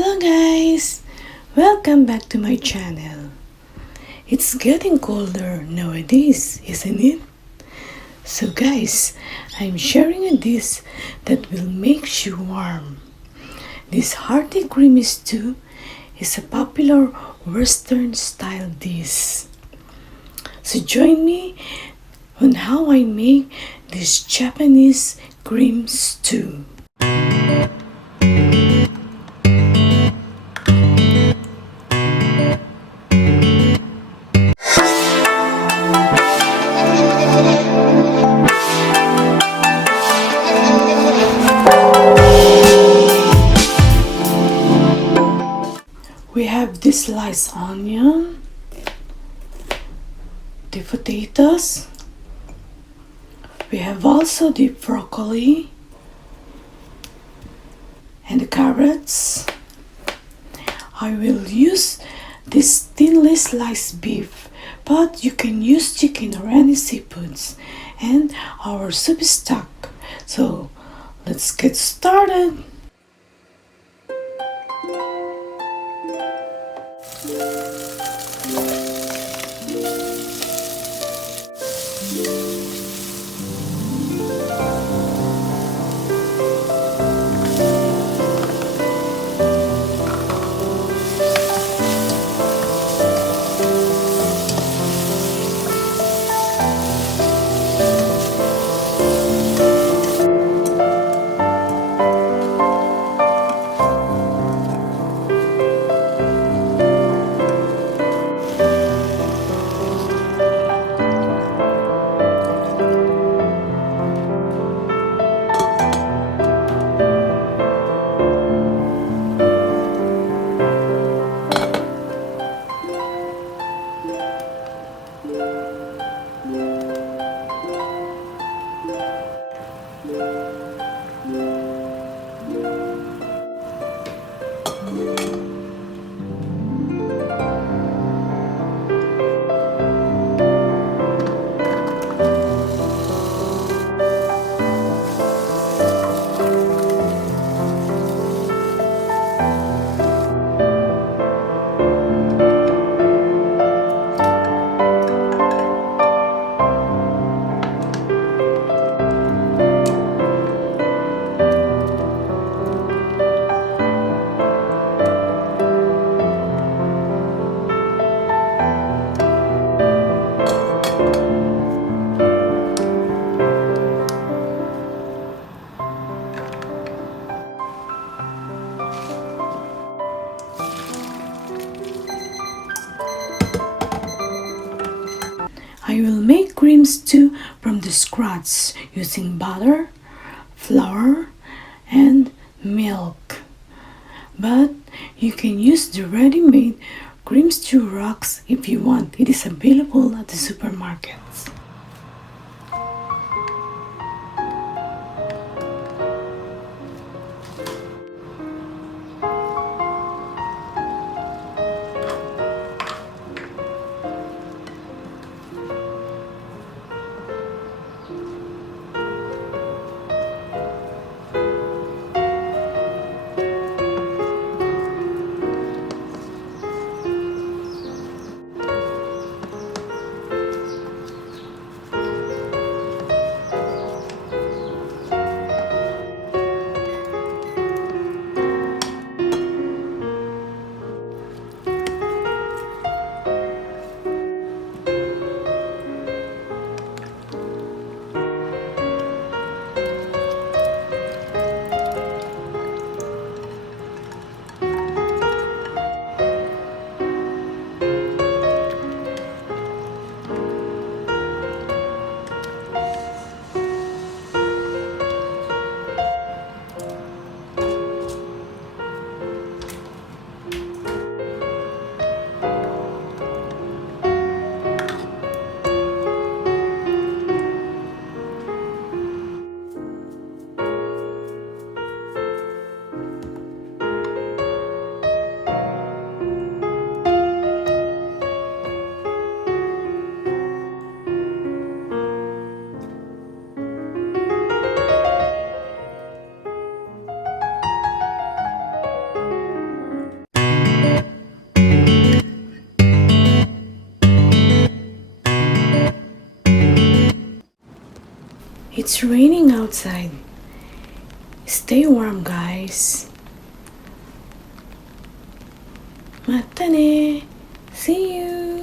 Hello guys! Welcome back to my channel. It's getting colder nowadays, isn't it? So guys, I'm sharing a dish that will make you warm. This hearty creamy stew is a popular Western style dish. So join me on how I make this Japanese cream stew. We have the sliced onion, the potatoes, we have also the broccoli and the carrots. I will use this thinly sliced beef, but you can use chicken or any seafoods, and our soup stock. So let's get started. I will make cream stew from the scratch using butter, flour, and milk. But you can use the ready-made cream stew rocks if you want. It is available at the supermarkets. It's raining outside. Stay warm, guys. Mata ne. See you.